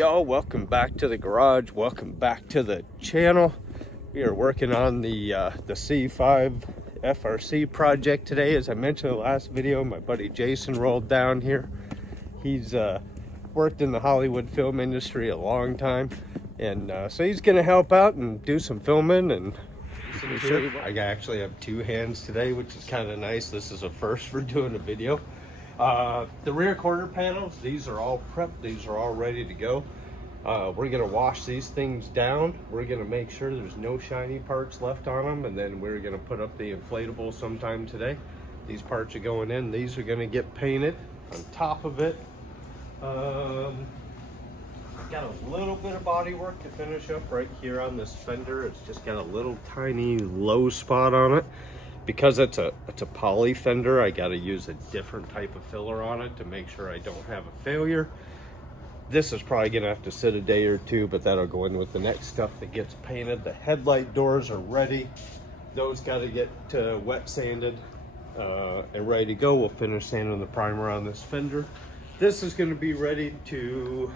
y'all? Welcome back to the garage. Welcome back to the channel. We are working on the C5 FRC project today. As I mentioned in the last video, my buddy Jason rolled down here. He's worked in the Hollywood film industry a long time, and so he's gonna help out and do some filming. And I actually have two hands today, which is kind of nice. This is a first for doing a video. The rear quarter panels, these are all prepped. These are all ready to go. We're gonna wash these things down. We're gonna make sure there's no shiny parts left on them, and then we're gonna put up the inflatable sometime today. These parts are going in. These are gonna get painted on top of it. Got a little bit of body work to finish up right here on this fender. It's just got a little tiny low spot on it. Because it's a poly fender, I got to use a different type of filler on it to make sure I don't have a failure. This is probably gonna have to sit a day or two, but that'll go in with the next stuff that gets painted. The headlight doors are ready. Those got to get wet sanded and ready to go. We'll finish sanding the primer on this fender. This is going to be ready to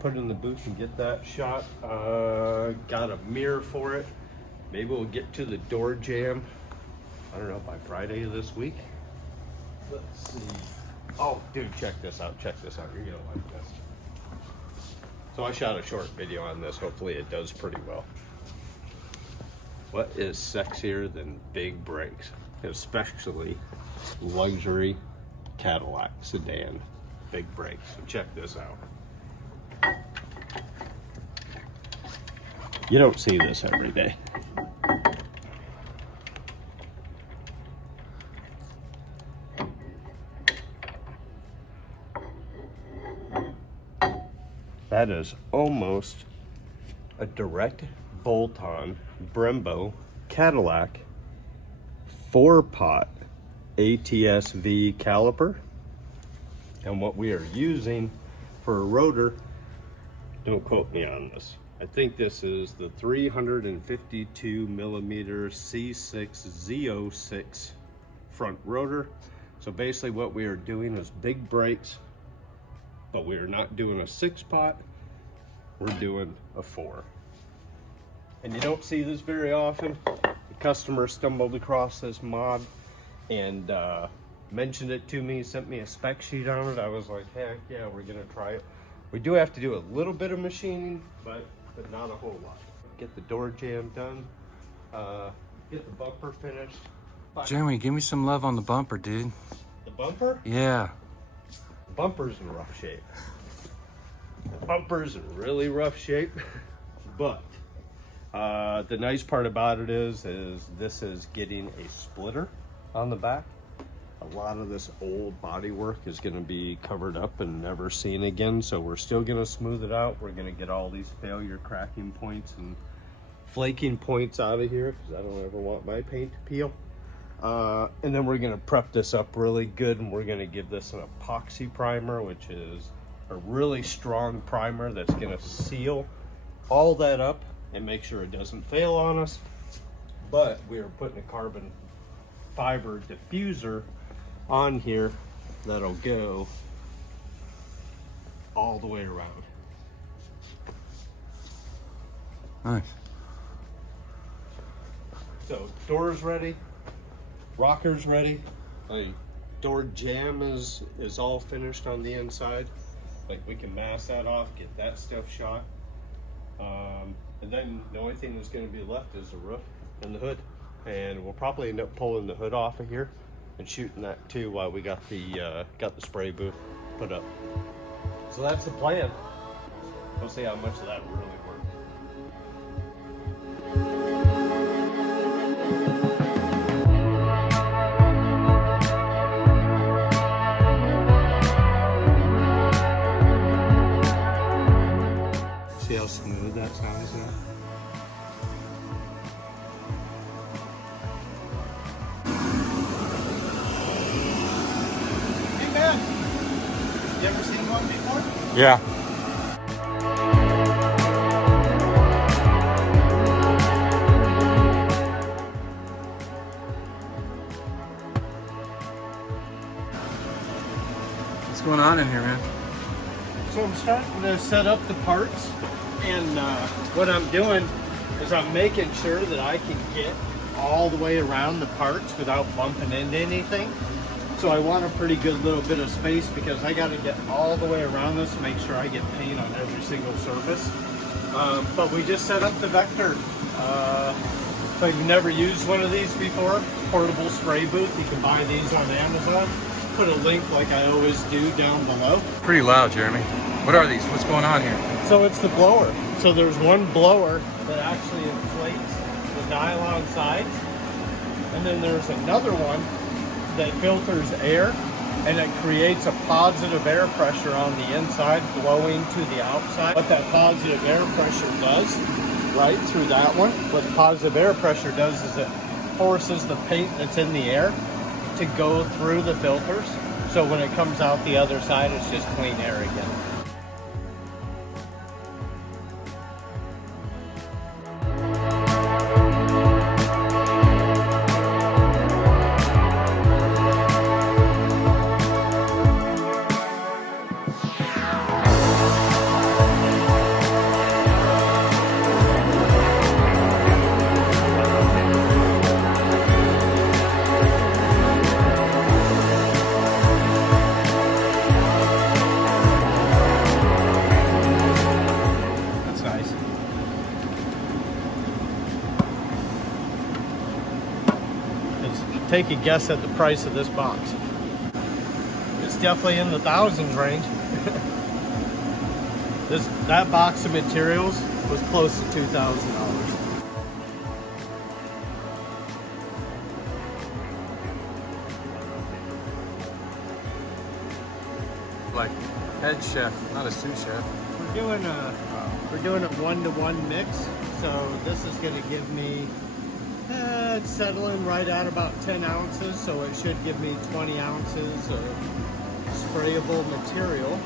put in the booth and get that shot. Got a mirror for it. Maybe we'll get to the door jamb, I don't know, by Friday of this week. Let's see. Oh, dude, check this out. Check this out. You're gonna like this. So I shot a short video on this. Hopefully it does pretty well. What is sexier than big brakes? Especially luxury Cadillac sedan big brakes. So check this out. You don't see this every day. That is almost a direct bolt-on Brembo Cadillac 4-pot ATS-V caliper. And what we are using for a rotor, don't quote me on this, I think this is the 352 millimeter C6 Z06 front rotor. So basically what we are doing is big brakes, but we are not doing a 6-pot, we're doing a 4. And you don't see this very often. The customer stumbled across this mod and mentioned it to me, sent me a spec sheet on it. I was like, heck yeah, we're gonna try it. We do have to do a little bit of machining, but not a whole lot. Get the door jamb done, get the bumper finished. Jeremy, give me some love on the bumper, dude. The bumper? Yeah. The bumper's in rough shape. The bumper's in really rough shape, but the nice part about it is this is getting a splitter on the back. A lot of this old body work is going to be covered up and never seen again, so we're still going to smooth it out. We're going to get all these failure cracking points and flaking points out of here because I don't ever want my paint to peel. And then we're going to prep this up really good, and we're going to give this an epoxy primer, which is a really strong primer that's going to seal all that up and make sure it doesn't fail on us. But we are putting a carbon fiber diffuser on here that'll go all the way around. Nice. So doors ready, rockers ready, door jamb is all finished on the inside. Like, we can mask that off, get that stuff shot, and then the only thing that's going to be left is the roof and the hood. And we'll probably end up pulling the hood off of here and shooting that too while we got the spray booth put up. So that's the plan. We'll see how much of that really works. See how smooth that sounds now? You ever seen one before? Yeah. What's going on in here, man? So I'm starting to set up the parts, and what I'm doing is I'm making sure that I can get all the way around the parts without bumping into anything. So I want a pretty good little bit of space because I got to get all the way around this to make sure I get paint on every single surface. But we just set up the Vector. If you've never used one of these before, portable spray booth, you can buy these on Amazon. Put a link like I always do down below. Pretty loud, Jeremy. What are these? What's going on here? So it's the blower. So there's one blower that actually inflates the nylon sides, and then there's another one that filters air, and it creates a positive air pressure on the inside blowing to the outside. What that positive air pressure does, right through that one, what the positive air pressure does is it forces the paint that's in the air to go through the filters. So when it comes out the other side, it's just clean air again. Take a guess at the price of this box. It's definitely in the thousands range. That box of materials was close to $2,000. Like head chef, not a sous chef. We're doing a 1-to-1 mix, so this is going to give me it's settling right at about 10 ounces, so it should give me 20 ounces of sprayable material.